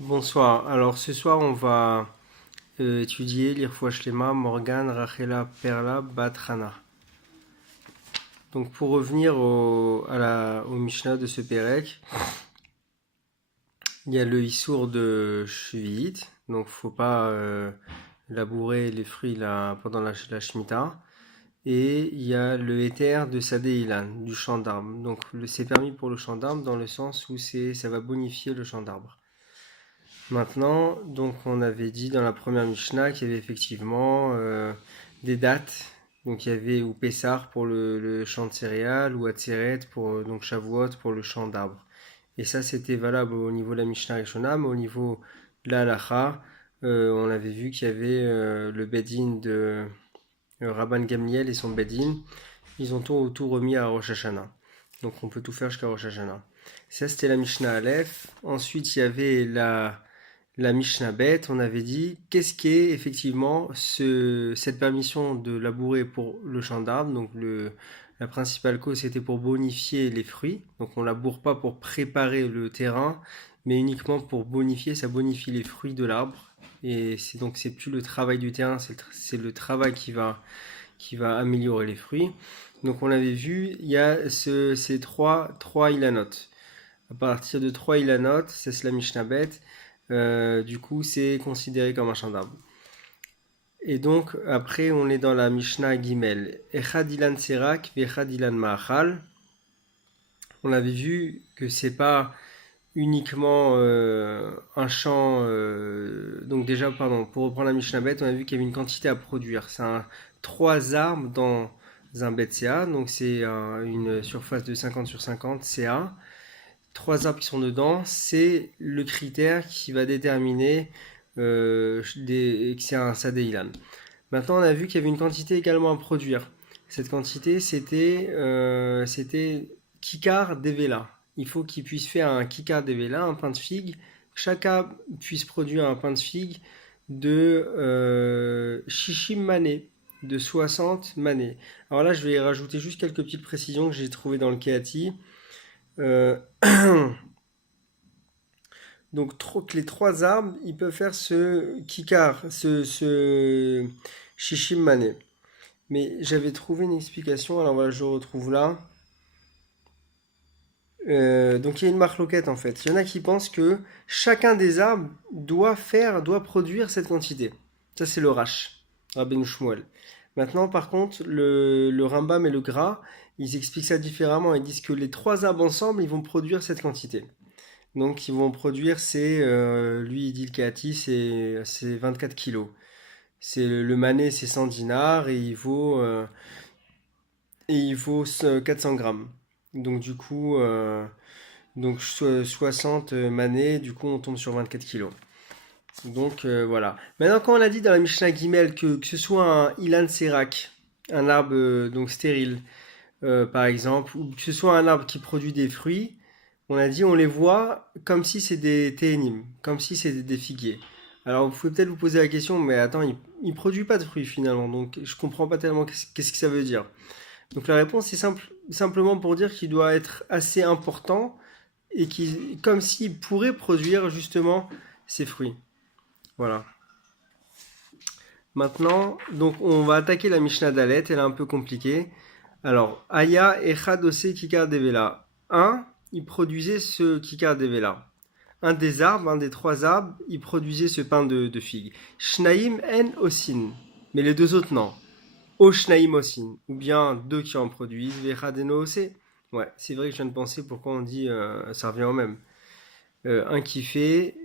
Bonsoir. Alors ce soir on va étudier l'Irfouach Shlema Morgan Rachela Perla Bat Hana. Donc pour revenir au Mishnah de ce Pérec, il y a le Issour de Shvi'it, donc faut pas labourer les fruits pendant la Shemitah. Et il y a le Héter de Sadeh Ilan, du champ d'arbre. Donc c'est permis pour le champ d'arbre dans le sens où ça va bonifier le champ d'arbre. Maintenant, donc on avait dit dans la première Mishnah qu'il y avait effectivement des dates. Donc il y avait ou Pessar pour le champ de céréales ou Atzeret pour donc Shavuot pour le champ d'arbres. Et ça c'était valable au niveau de la Mishnah Rishona, mais au niveau de la Halacha, on avait vu qu'il y avait le Bedin de Rabban Gamliel et son Bedin. Ils ont tout remis à Rosh Hashanah. Donc on peut tout faire jusqu'à Rosh Hashanah. Ça c'était la Mishnah Aleph. Ensuite il y avait la Mishnah Bet, on avait dit qu'est-ce qu'est effectivement cette permission de labourer pour le champ d'arbre. Donc la principale cause c'était pour bonifier les fruits. Donc on laboure pas pour préparer le terrain, mais uniquement pour bonifier. Ça bonifie les fruits de l'arbre. Et c'est plus le travail du terrain, c'est le travail qui va améliorer les fruits. Donc on l'avait vu, il y a ces trois ilanot. À partir de 3 ilanot, c'est la Mishnah Bet. Du coup, c'est considéré comme un champ d'arbre. Et donc, après, on est dans la Mishnah Gimel. Echad ilan serak, vechad ilan ma'achal. On avait vu que c'est pas uniquement un champ. Donc déjà, pardon, pour reprendre la Mishnah Bet, on a vu qu'il y avait une quantité à produire. Trois arbres dans un bet CA, donc c'est une surface de 50 sur 50 CA. Trois arbres qui sont dedans, c'est le critère qui va déterminer que c'est un sadeilan. Maintenant, on a vu qu'il y avait une quantité également à produire. Cette quantité, c'était kikar devela. Il faut qu'il puisse faire un kikar devela, un pain de figue. Chacun puisse produire un pain de figue de shishim mané, de 60 mané. Alors là, je vais rajouter juste quelques petites précisions que j'ai trouvées dans le Keati. Euh, Donc les trois arbres, ils peuvent faire ce kikar, ce shishim mané. Mais j'avais trouvé une explication, alors voilà, je retrouve là. Donc il y a une marloquette en fait. Il y en a qui pensent que chacun des arbres doit produire cette quantité. Ça c'est le Rash, Rabbeinu Shmuel. Maintenant par contre, le Rambam et le Gra, ils expliquent ça différemment. Ils disent que les trois arbres ensemble, ils vont produire cette quantité. Donc ils vont produire, lui il dit le Kehati, c'est 24 kilos. Le mané c'est 100 dinars et il vaut 400 grammes. Donc du coup, 60 manés, du coup on tombe sur 24 kilos. Donc voilà. Maintenant quand on a dit dans la Mishnah Gimel que ce soit un Ilan Serak, un arbre donc stérile, par exemple, ou que ce soit un arbre qui produit des fruits, on a dit on les voit comme si c'est des ténim, comme si c'était des figuiers. Alors vous pouvez peut-être vous poser la question, mais attends, il produit pas de fruits finalement, donc je comprends pas tellement qu'est-ce que ça veut dire. Donc la réponse c'est simplement pour dire qu'il doit être assez important et comme s'il pourrait produire justement ces fruits. Voilà. Maintenant, donc on va attaquer la Mishnah Dalet, elle est un peu compliquée. Alors, Aya Echad Ose Kikar Devela. Un, il produisait ce Kikar Devela. Un des arbres, un des trois arbres, il produisait ce pain de figue. Shnaim en Osin. Mais les deux autres, non. O Shnaim Osin. Ou bien deux qui en produisent. Vechad en Ose. Ouais, c'est vrai que je viens de penser pourquoi on dit ça revient au même. Un qui fait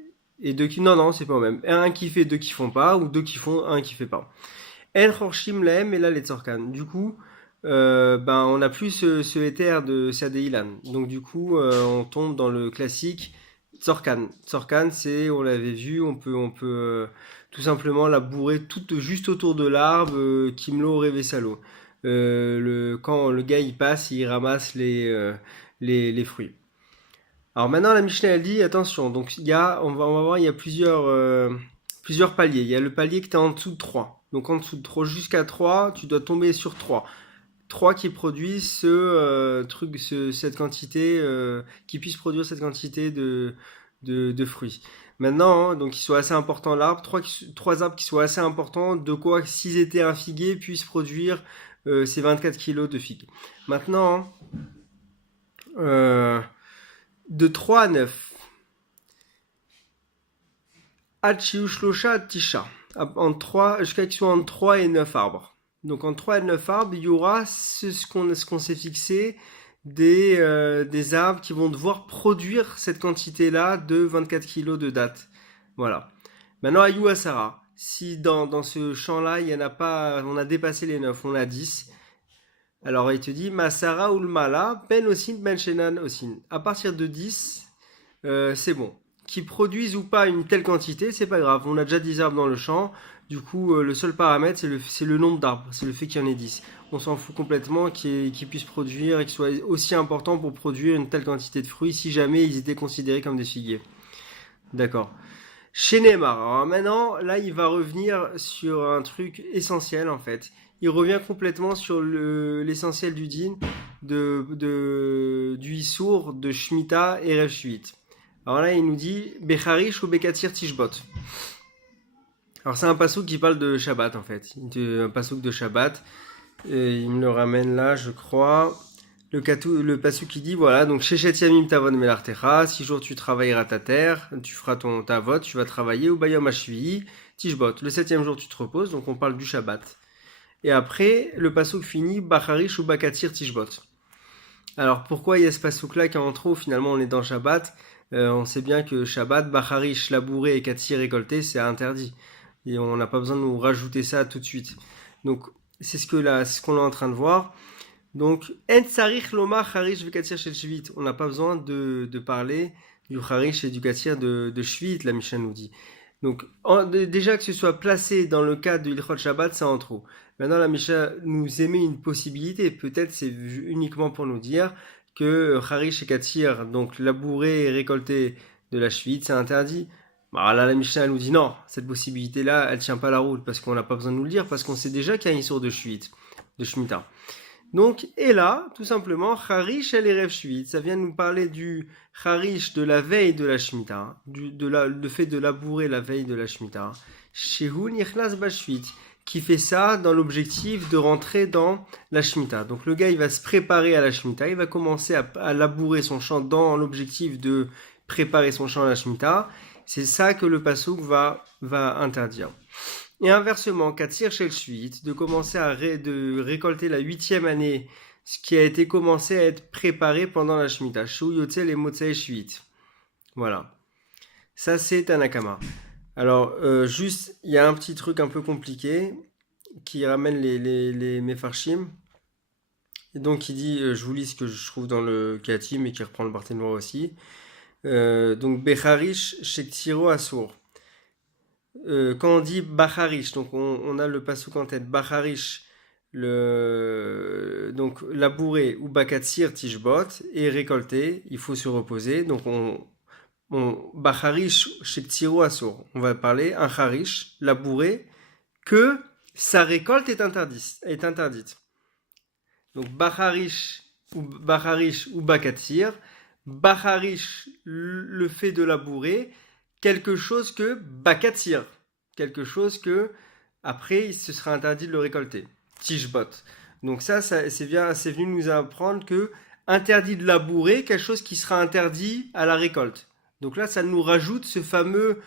et deux qui. Non, non, c'est pas au même. Un qui fait, deux qui font pas. Ou deux qui font, un qui fait pas. En Chorshim Lahem et là les Tzorkan. Du coup, on n'a plus ce éther de Sadeilan. Donc du coup, on tombe dans le classique Tzorkan. Tzorkan, on l'avait vu, on peut tout simplement labourer tout juste autour de l'arbre, Kimlo Revesalo. Quand le gars il passe, il ramasse les fruits. Alors maintenant la Mishnah elle dit attention, donc on va voir, il y a plusieurs paliers. Il y a le palier qui est en dessous de 3. Donc en dessous de 3 jusqu'à 3, tu dois tomber sur 3. 3 qui produisent cette quantité, qui puissent produire cette quantité de fruits. Maintenant, hein, donc qu'ils soient assez importants l'arbre, trois arbres qui soient assez importants, de quoi, s'ils étaient un figuier, puissent produire ces 24 kilos de figues. Maintenant, euh, de 3 à 9, Hachiushlosha Tisha, en 3, jusqu'à qu'ils soient entre 3 et 9 arbres. Donc en 3 et 9 arbres, il y aura ce qu'on s'est fixé, des arbres qui vont devoir produire cette quantité-là de 24 kilos de dattes. Voilà. Maintenant, à Yuasara, si dans ce champ-là, il y en a pas, on a dépassé les 9, on a 10, alors il te dit, Masara ou le Mala, Ben Osin, Ben Shenan Osin. À partir de 10, c'est bon. Qu'ils produisent ou pas une telle quantité, c'est pas grave. On a déjà 10 arbres dans le champ. Du coup, le seul paramètre, c'est le nombre d'arbres. C'est le fait qu'il y en ait 10. On s'en fout complètement qu'ils puissent produire et qu'ils soient aussi importants pour produire une telle quantité de fruits si jamais ils étaient considérés comme des figuiers. D'accord. Chez Neymar, alors maintenant, là, il va revenir sur un truc essentiel en fait. Il revient complètement sur l'essentiel du din, du Issour, de Shemitah et Rev Shuit. Alors là, il nous dit Becharish ou Bekatir Tishbot. Alors c'est un pasouk qui parle de Shabbat en fait. Un pasouk de Shabbat. Et il me le ramène là, je crois. Le pasouk qui dit voilà, donc Shechet Yamim Tavon Melartecha, 6 jours tu travailleras ta terre, tu feras ta vote, tu vas travailler, ou Bayom Hashvi'i, Tishbot. Le 7e jour tu te reposes, donc on parle du Shabbat. Et après, le pasouk finit Bacharish ou Bakatir Tishbot. Alors pourquoi il y a ce pasouk là qui est en trop, finalement on est dans Shabbat. On sait bien que Shabbat, Bacharish, labourer et Katir récolter, c'est interdit. Et on n'a pas besoin de nous rajouter ça tout de suite. Donc c'est ce qu'on est en train de voir. Donc, En Sarich Loma Harish Vekatir Shel Shvit. On n'a pas besoin de parler du Harish et du Katir de Shvit, la Mishnah nous dit. Donc, déjà que ce soit placé dans le cadre de l'Ilchot Shabbat, c'est en trop. Maintenant, la Mishnah nous émet une possibilité. Peut-être c'est uniquement pour nous dire que Harish et Katir, donc labourer et récolter de la Shvit, c'est interdit. Bah là, la Mishnah nous dit non, cette possibilité-là, elle tient pas la route parce qu'on n'a pas besoin de nous le dire, parce qu'on sait déjà qu'il y a une source de Shvit, de Shemitah. Donc, et là, tout simplement, Harish el Erev Shvit, ça vient nous parler du Harish de la veille de la Shemitah, le fait de labourer la veille de la Shemitah. Shehu Nichlas Bashvit, qui fait ça dans l'objectif de rentrer dans la Shemitah. Donc le gars, il va se préparer à la Shemitah, il va commencer à labourer son champ dans l'objectif de préparer son champ à la Shemitah. C'est ça que le Passouk va interdire. Et inversement, Katsir Shel Shvit, de commencer de récolter la 8e année, ce qui a été commencé à être préparé pendant la Shemitah. Shu Yotzel et Motzei Shvit. Voilà. Ça, c'est Tanakama. Alors, juste, il y a un petit truc un peu compliqué qui ramène les Mefarshim. Et donc, il dit, je vous lis ce que je trouve dans le Katim et qui reprend le Barthénois aussi. Donc, Becharish Shektiro Asur. Quand on dit Bacharish, donc on a le pasouk en tête, Bacharish, donc labourer ou Bakatsir Tishbot, et récolter, il faut se reposer. Donc Bacharish Shektiro Asur. On va parler un Harish, labourer, que sa récolte est interdite. Donc Bacharish ou Bakatsir. Bacharish, le fait de labourer, quelque chose que Bakatsir, quelque chose que après il se sera interdit de le récolter. Tishbot. Donc ça c'est venu nous apprendre que interdit de labourer, quelque chose qui sera interdit à la récolte. Donc là ça nous rajoute ce fameux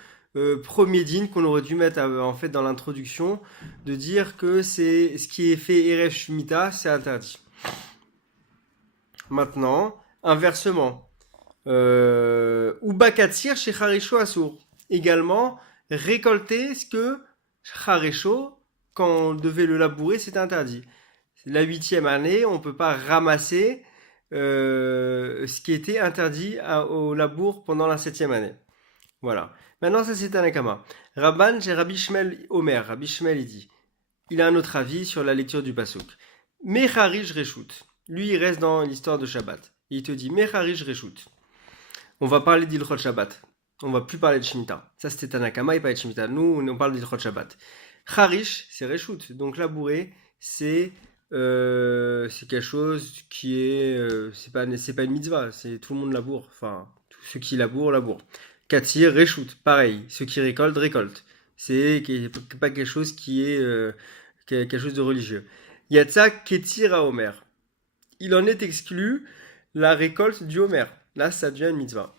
premier din qu'on aurait dû mettre en fait dans l'introduction, de dire que c'est ce qui est fait Erev Shemitah, c'est interdit. Maintenant, inversement, ou Bakatsir chez Haresho Assour. Également, récolter ce que Haresho, quand on devait le labourer, c'était interdit. La 8e année, on ne peut pas ramasser ce qui était interdit au labour pendant la 7e année. Voilà. Maintenant, ça c'est Tanakama. Rabban, j'ai Rabbi Shmuel Omer. Rabbi Shmuel, il dit, il a un autre avis sur la lecture du Pasuk. Mecharish Reshut. Lui, il reste dans l'histoire de Shabbat. Il te dit Mecharish Reshut. On va parler d'Ilchot Shabbat. On va plus parler de Shemitah. Ça, c'était Tanakama et pas de Shemitah. Nous, on parle d'Ilchot Shabbat. Harish, c'est Reshut. Donc, labourer, c'est quelque chose qui est... c'est pas une mitzvah. C'est tout le monde laboure. Enfin, tous ceux qui labourent. Katsir, Reshoot, pareil. Ceux qui récoltent, récoltent. C'est pas quelque chose qui est quelque chose de religieux. Yatsa Ketir à Homer. Il en est exclu la récolte du Homer. Là, ça devient une mitzvah.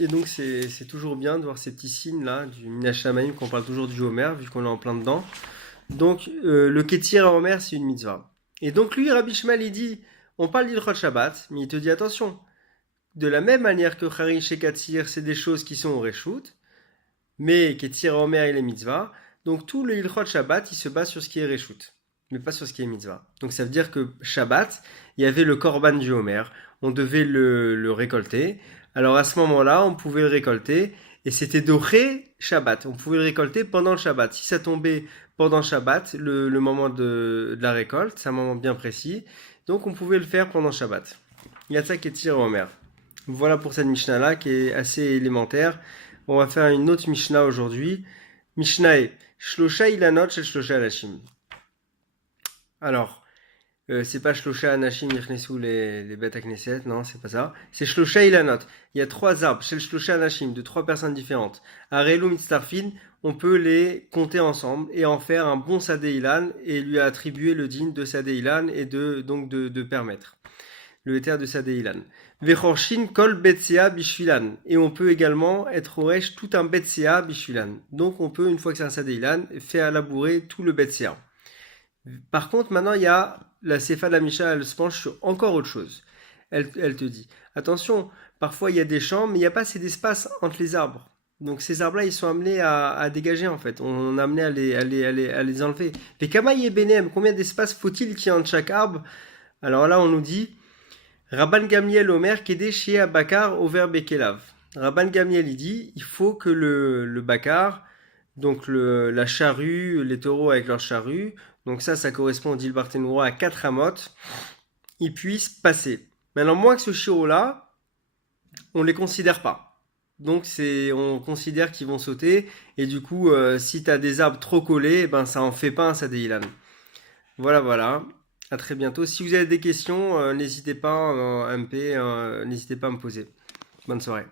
Et donc, c'est toujours bien de voir ces petits signes là du Minashamaim qu'on parle toujours du Homer, vu qu'on est en plein dedans. Donc, le Ketir à Homer, c'est une mitzvah. Et donc, lui, Rabbi Shmuel, il dit on parle d'Ilchot Shabbat, mais il te dit attention. De la même manière que Harish et Katsir, c'est des choses qui sont au Reshut, mais Ketir à Homer, il est mitzvah. Donc, tout le Ilchot Shabbat, il se base sur ce qui est Reshut, mais pas sur ce qui est mitzvah. Donc, ça veut dire que Shabbat, il y avait le Korban du Homer, on devait le récolter. Alors à ce moment-là, on pouvait le récolter et c'était doré Shabbat. On pouvait le récolter pendant le Shabbat. Si ça tombait pendant Shabbat, le moment de la récolte, c'est un moment bien précis. Donc on pouvait le faire pendant Shabbat. Il y a ça qui est tiré en mer. Voilà pour cette Mishnah-là qui est assez élémentaire. On va faire une autre Mishnah aujourd'hui. Mishnah Shlosha ilanot shel Shlosha anashim. Alors, c'est pas Shlosha Anashim Yichnesu les bêtes à Knesset, non, c'est pas ça. C'est Shlosha Ilanot. Il y a 3 arbres, chez le Shlosha Anashim, de 3 personnes différentes. Arelu Mitztarfin, on peut les compter ensemble et en faire un bon Sadé Ilan et lui attribuer le din de Sadé Ilan et donc de permettre le éther de Sadé Ilan. Vechorshin Kol Betsea Bishvilan. Et on peut également être au Resh tout un Betsea Bishvilan. Donc on peut, une fois que c'est un Sadé Ilan, faire labourer tout le Betsea. Par contre, maintenant, il y a la Sefa de la Misha, elle se penche sur encore autre chose. Elle te dit, attention, parfois il y a des champs, mais il n'y a pas assez d'espace entre les arbres. Donc ces arbres-là, ils sont amenés à dégager en fait. On est amené à les enlever. Les Kamaï et Benem, combien d'espace faut-il qu'il y ait entre chaque arbre? Alors là, on nous dit, Rabban Gamliel Omer Kede Shea Bakar Over Bekelav. Rabban Gamliel, il dit, il faut que le Bakar, donc la charrue, les taureaux avec leur charrue, donc ça correspond, dit le Barthénois, à 4 amotes, ils puissent passer. Maintenant, moins que ce chiro-là, on ne les considère pas. Donc on considère qu'ils vont sauter, et du coup, si tu as des arbres trop collés, ben, ça en fait pas un Sadeilan. Voilà. À très bientôt. Si vous avez des questions, n'hésitez pas, MP, n'hésitez pas à me poser. Bonne soirée.